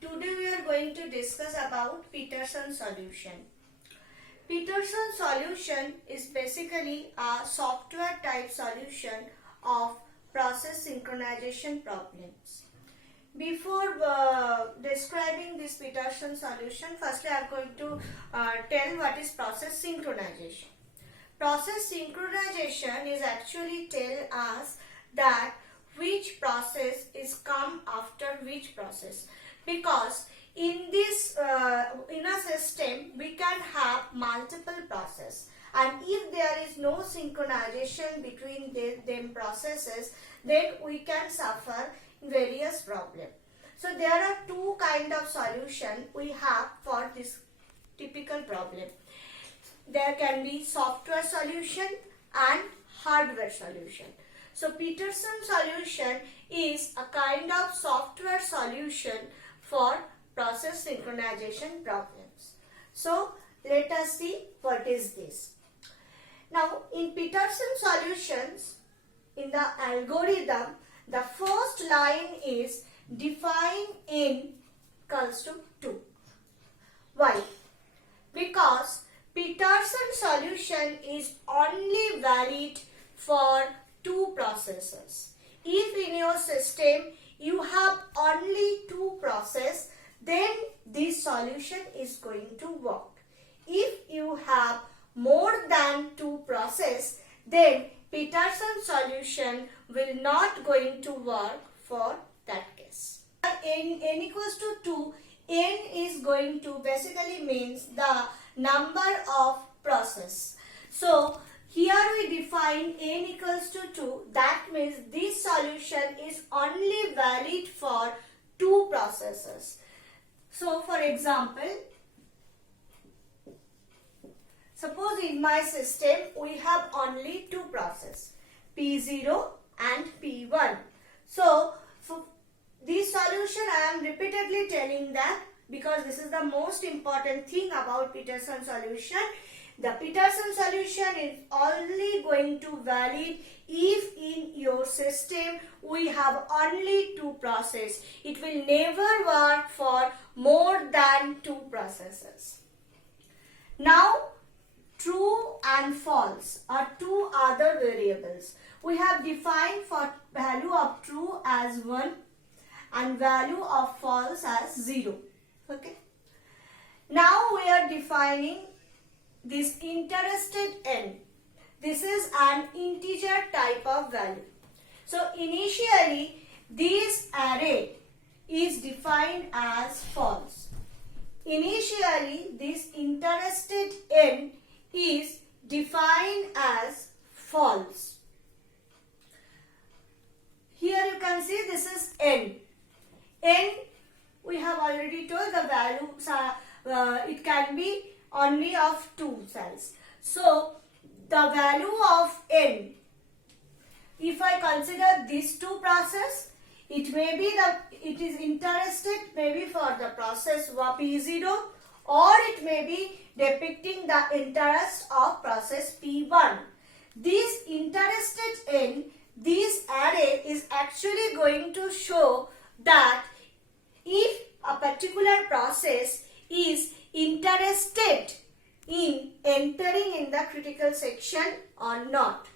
Today we are going to discuss about Peterson solution. Peterson solution is basically a software type solution of process synchronization problems. Before describing this Peterson solution, firstly I am going to tell what is process synchronization. Process synchronization is actually tell us that which process is come after which process, because in this in a system we can have multiple processes, and if there is no synchronization between them processes, then we can suffer various problems. So there are two kind of solution we have for this typical problem. There can be software solution and hardware solution. So Peterson solution is a kind of software solution for process synchronization problems. So let us see what is this. Now in Peterson solutions, in the algorithm, the first line is define n equals to 2. Why? Because Peterson solution is only valid for two processes. If in your system you have only two processes, then this solution is going to work. If you have more than two processes, then Peterson solution will not going to work for that case. n equals to 2, n is going to basically means the number of process. So here we define n equals to 2. That means this solution is only valid for two processes. So for example, suppose in my system we have only two processes, P0 and P1. So for this solution I am repeatedly telling that, because this is the most important thing about Peterson solution. The Peterson solution is only going to valid if in your system we have only two processes. It will never work for more than two processes. Now true and false are two other variables. We have defined for value of true as 1 and value of false as 0. Okay. Now we are defining this interested n. This is an integer type of value. So initially this array is defined as false. Initially this interested n is defined as false. Here you can see this is n. N we have already told the values are, it can be only of two cells. So the value of n, if I consider these two processes, it may be that it is interested maybe for the process P0, or it may be depicting the interest of process P1. This interested n, this array is actually going to show that if a particular process is interested in entering in the critical section or not.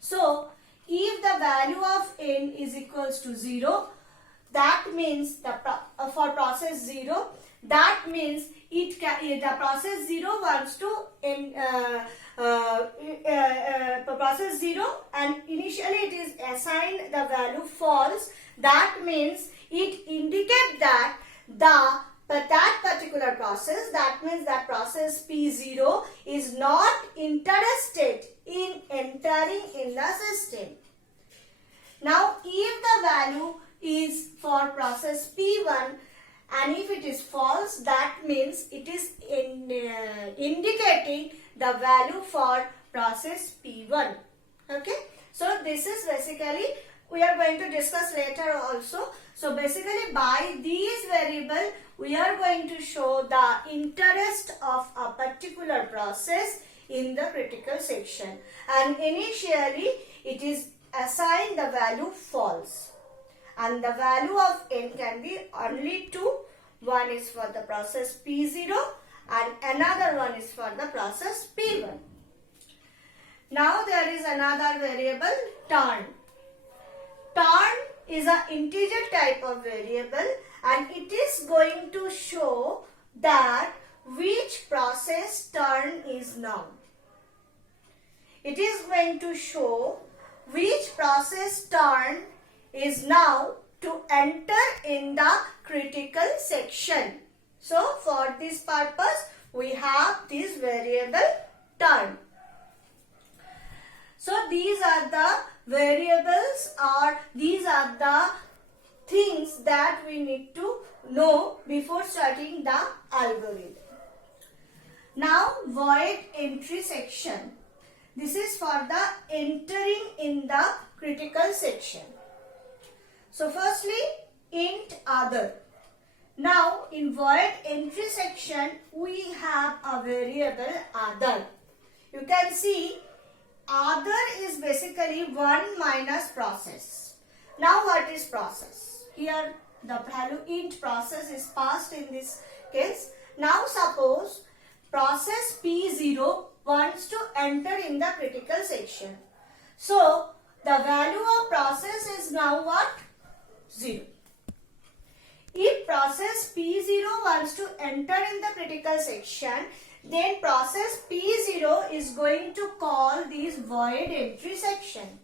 So if the value of n is equals to 0, that means for process 0, that means the process 0 wants to process 0, and initially it is assigned the value false. That means it indicates that that particular process, that means that process P0 is not interested in entering in the system. Now if the value is for process P1 and if it is false, that means it is indicating the value for process P1. Okay. So this is basically, we are going to discuss later also. So basically by these variables we are going to show the interest of a particular process in the critical section, and initially it is assigned the value false, and the value of n can be only 2 One is for the process P0 and another one is for the process P1. Now there is another variable turn. Turn is an integer type of variable and it is going to show that which process turn is now. It is going to show which process turn is now to enter in the critical section. So for this purpose we have this variable turn. So these are the variables or these are the things that we need to know before starting the algorithm. Now void entry section. This is for the entering in the critical section. So firstly int other. Now in void entry section we have a variable other. You can see other is basically 1 minus process. Now what is process? Here the value int process is passed in this case. Now suppose process P0 wants to enter in the critical section. So the value of process is now what? 0. If process P0 wants to enter in the critical section, then process P0 is going to call this void entry section.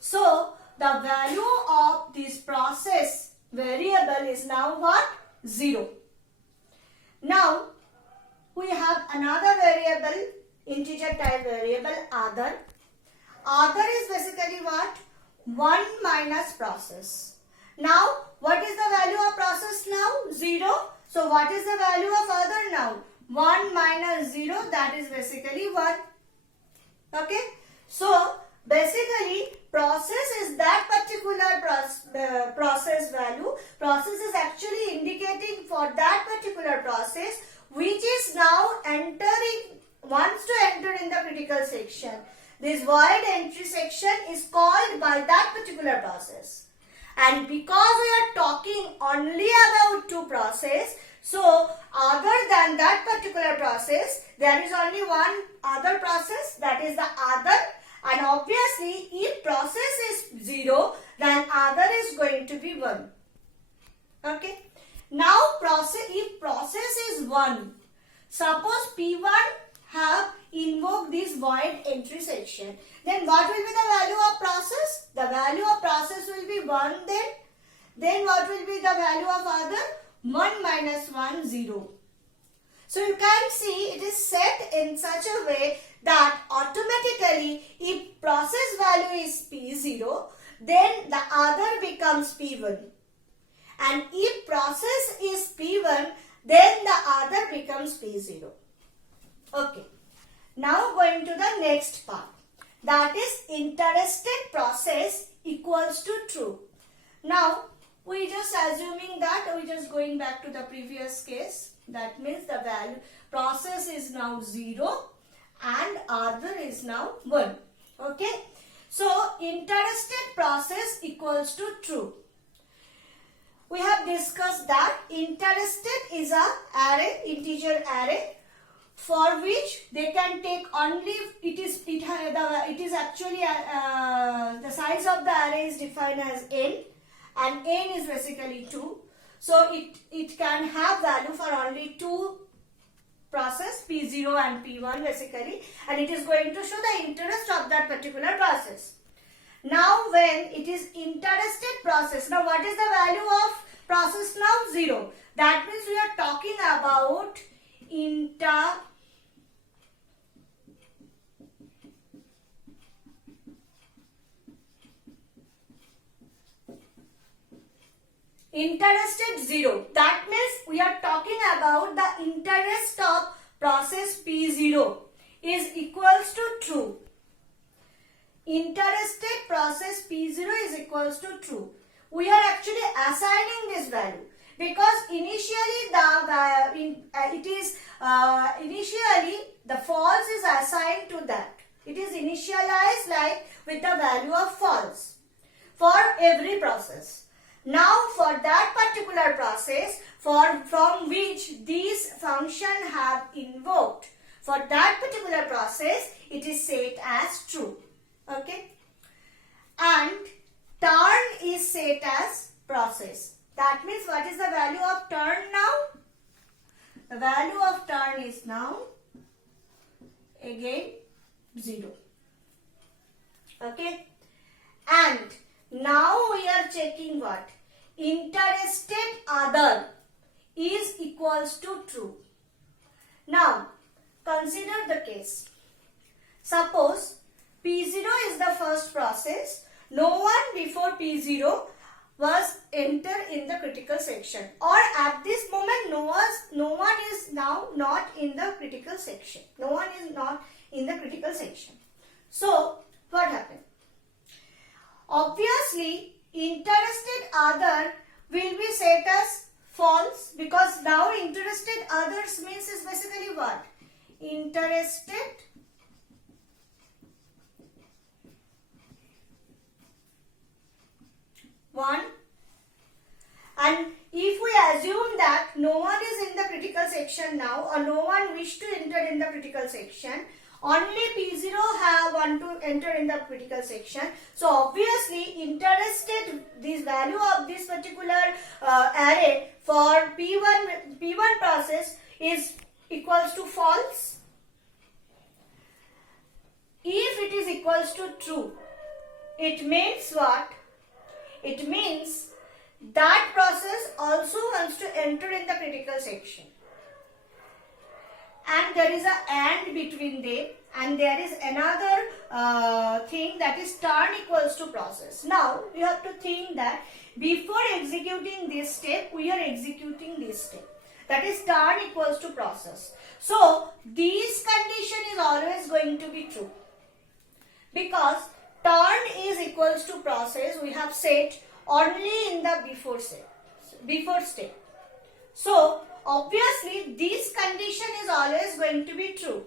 So the value of this process variable is now what? 0. Now we have another variable, integer type variable other. Other is basically what? 1 minus process. Now what is the value of process now? 0. So what is the value of other now? 1 minus 0, that is basically 1. Okay. So basically process is that particular process value. Process is actually indicating for that particular process which is now wants to enter in the critical section. This void entry section is called by that particular process. And because we are talking only about two processes, so other than that particular process, there is only one other process, that is the other. And obviously, if process is 0, then other is going to be 1. Okay. Now, if process is 1, suppose P1 have invoked this void entry section, then what will be the value of process? The value of process will be 1 then. Then what will be the value of other? 1 minus 1, 0. So you can see it is set in such a way that automatically if process value is P0, then the other becomes P1. And if process is P1, then the other becomes P0. Okay. Now going to the next part. That is interested process equals to true. Now we just assuming that we just going back to the previous case. That means the value process is now 0 and other is now 1. Okay. So interested process equals to true. We have discussed that interested is a array, integer array, for which they can take only it is actually the size of the array is defined as n, and n is basically 2. So it can have value for only two process P0 and P1 basically, and it is going to show the interest of that particular process. Now when it is interested process, now what is the value of process now? 0. That means we are talking about interested 0. That means we are talking about the interest of process P0 is equals to true. Interested process P0 is equals to true. We are actually assigning this value because initially initially the false is assigned to that. It is initialized like with the value of false for every process. Now for that particular process from which these function have invoked, for that particular process it is set as true. Okay. And turn is set as process. That means what is the value of turn now? The value of turn is now again 0. Okay. And now we are checking what? Interested other is equals to true. Now consider the case. Suppose P0 is the first process. No one before P0 was entered in the critical section, or at this moment no one is now not in the critical section. No one is not in the critical section. So what happened? Obviously interested other will be set as false, because now interested others means is basically what? Interested one. And if we assume that no one is in the critical section now, or no one wish to enter in the critical section, only P0 want to enter in the critical section. So obviously interested, this value of this particular array for P1 process is equals to false. If it is equals to true, it means what? It means that process also wants to enter in the critical section. And there is a and between them, and there is another thing, that is turn equals to process. Now you have to think that before executing this step, we are executing this step, that is turn equals to process. So this condition is always going to be true, because turn is equals to process we have set only in the before step. So obviously this condition is always going to be true.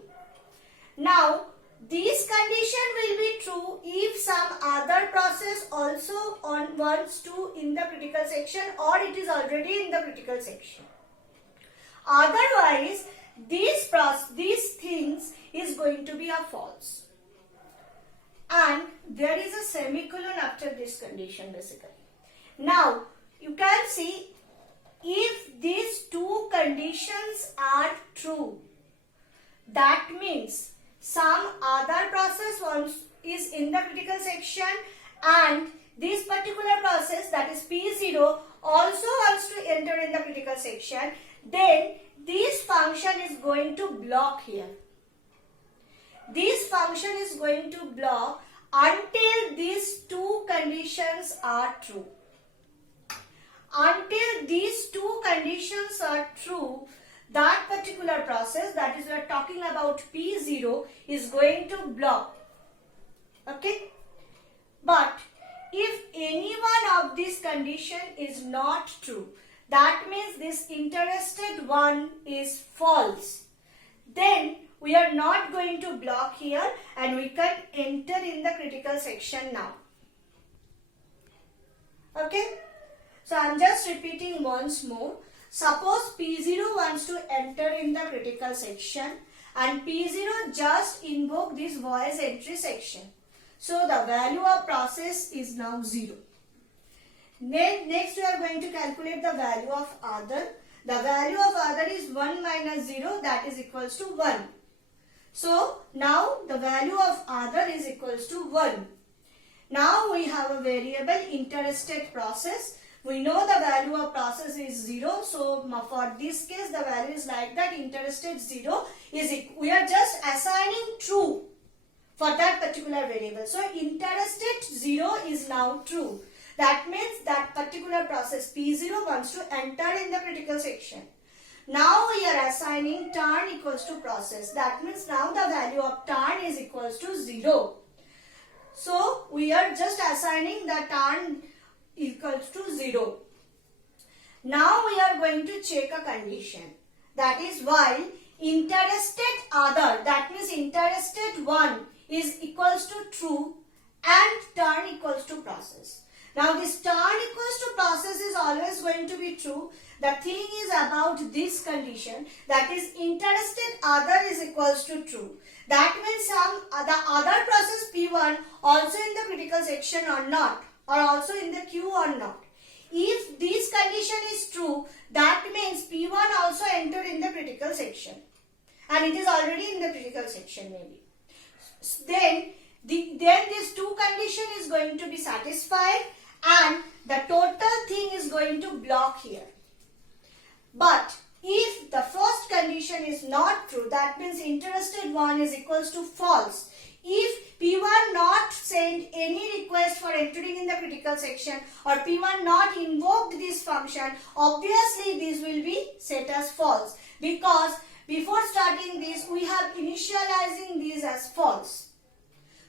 Now this condition will be true if some other process also wants to in the critical section, or it is already in the critical section. Otherwise these things is going to be a false. And there is a semicolon after this condition basically. Now you can see, if these two conditions are true, that means some other process is in the critical section, and this particular process, that is P0, also wants to enter in the critical section, then this function is going to block here. This function is going to block until these two conditions are true. Until these two conditions are true, that particular process, that is we are talking about P0, is going to block. Okay? But if any one of these condition is not true, that means this interested one is false, then we are not going to block here and we can enter in the critical section now. Okay? So I am just repeating once more. Suppose P0 wants to enter in the critical section and P0 just invoke this voice entry section. So the value of process is now 0. Then next we are going to calculate the value of other. The value of other is 1 minus 0, that is equals to 1. So now the value of other is equals to 1. Now we have a variable interested process. We know the value of process is 0. So for this case the value is like that, interested 0 is, we are just assigning true for that particular variable. So interested 0 is now true. That means that particular process P0 wants to enter in the critical section. Now we are assigning turn equals to process. That means now the value of turn is equals to 0. So we are just assigning the turn equals to 0. Now we are going to check a condition. That is while interested other, that means interested one is equals to true and turn equals to process. Now this turn equals to process is always going to be true. The thing is about this condition, that is interested other is equals to true. That means the other process P1 also in the critical section or not, or also in the queue or not. If this condition is true, that means P1 also entered in the critical section and it is already in the critical section maybe. Then this two condition is going to be satisfied and the total thing is going to block here. But if the first condition is not true, that means interested one is equals to false. If P1 not sent any request for entering in the critical section or P1 not invoked this function, obviously this will be set as false, because before starting this we have initializing this as false.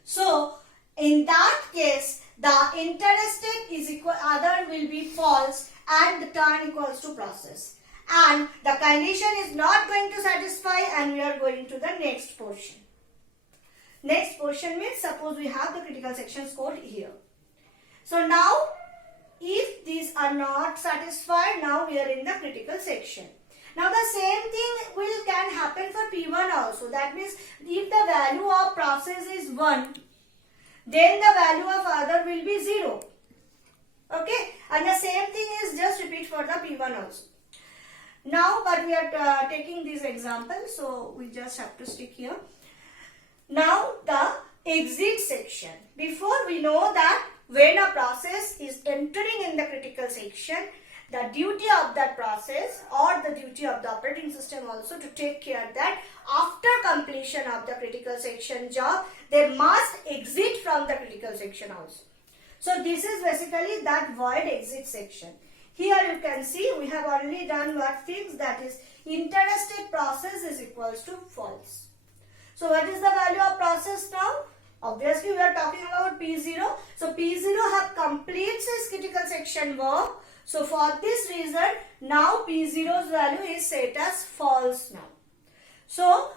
So in that case the interested is equal other will be false and the turn equals to process. And the condition is not going to satisfy and we are going to the next portion. Next portion means suppose we have the critical sections code here. So now if these are not satisfied, now we are in the critical section. Now the same thing can happen for P1 also. That means if the value of process is 1, then the value of other will be 0. Okay, and the same thing is just repeat for the P1 also. Now but we are taking this example, so we just have to stick here. Now the exit section. Before we know that when a process is entering in the critical section, the duty of that process or the duty of the operating system also to take care that after completion of the critical section job, they must exit from the critical section also. So this is basically that void exit section. Here you can see we have already done what things, that is interested process is equals to false. So what is the value of process now? Obviously we are talking about P0. So P0 have completed its critical section work. So for this reason now P0's value is set as false now. So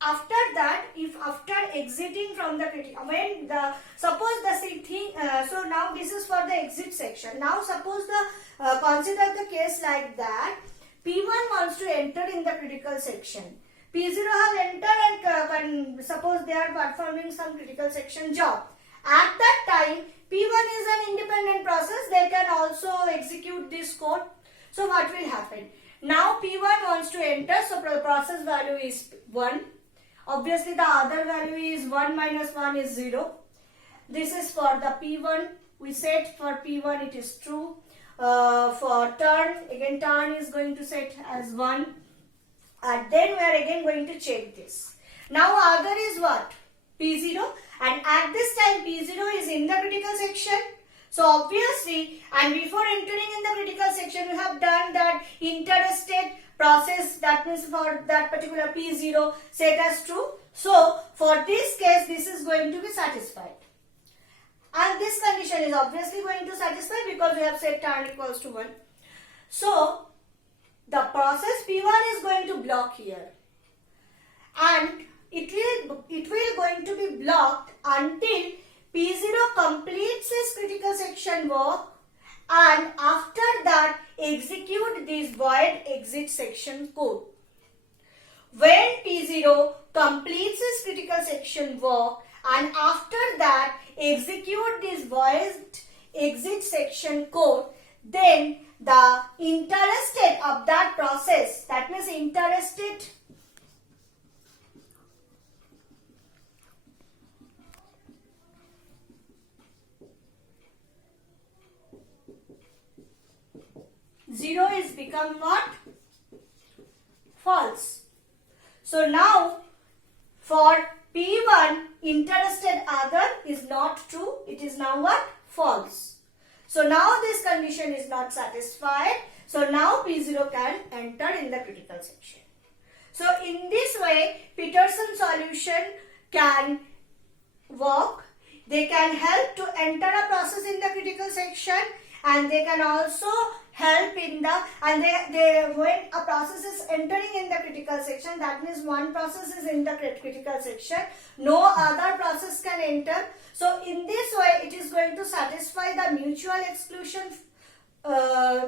after that, if after exiting from the critical, when the suppose the thing, so now this is for the exit section. Now suppose the consider the case like that. P1 wants to enter in the critical section. P0 have entered and suppose they are performing some critical section job. At that time, P1 is an independent process. They can also execute this code. So what will happen? Now P1 wants to enter. So the process value is 1. Obviously the other value is 1 minus 1 is 0. This is for the P1. We set for P1 it is true. For turn, again turn is going to set as 1. And then we are again going to check this. Now other is what? P0, and at this time P0 is in the critical section. So obviously, and before entering in the critical section we have done that interested process, that means for that particular P0 set as true. So for this case this is going to be satisfied. And this condition is obviously going to satisfy because we have set turn equals to 1. So the process P1 is going to block here. And it will going to be blocked until P0 completes its critical section work and after that execute this void exit section code. When P0 completes its critical section work and after that execute this void exit section code, then the interested of that process, that means interested zero is become what? False. So now for P1 interested other is not true, it is now what? False. So now this condition is not satisfied. So now P0 can enter in the critical section. So in this way Peterson solution can work. They can help to enter a process in the critical section and they can also help in the, and they when a process is entering in the critical section, that means one process is in the critical section, no other process can enter. So in this way it is going to satisfy the mutual exclusion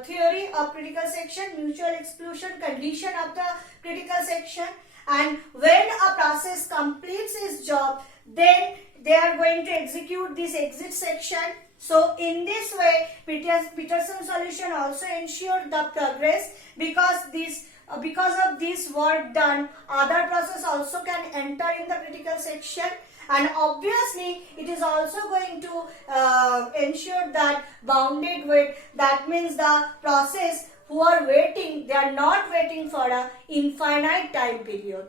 theory of critical section, mutual exclusion condition of the critical section. And when a process completes its job, then they are going to execute this exit section. So in this way, Peterson solution also ensure the progress, because of this work done, other process also can enter in the critical section. And obviously it is also going to ensure that bounded wait, that means the process who are waiting, they are not waiting for a infinite time period.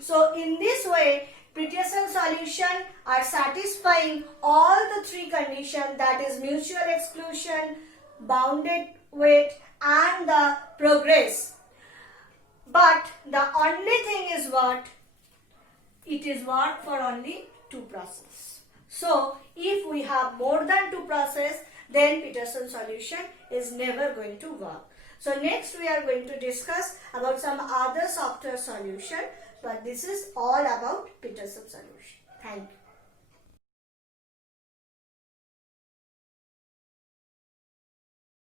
So in this way, Peterson solution are satisfying all the three conditions, that is mutual exclusion, bounded wait, and the progress. But the only thing is what? It is work for only two processes. So if we have more than two processes, then Peterson solution is never going to work. So next we are going to discuss about some other software solution, but this is all about Peterson solution. Thank you.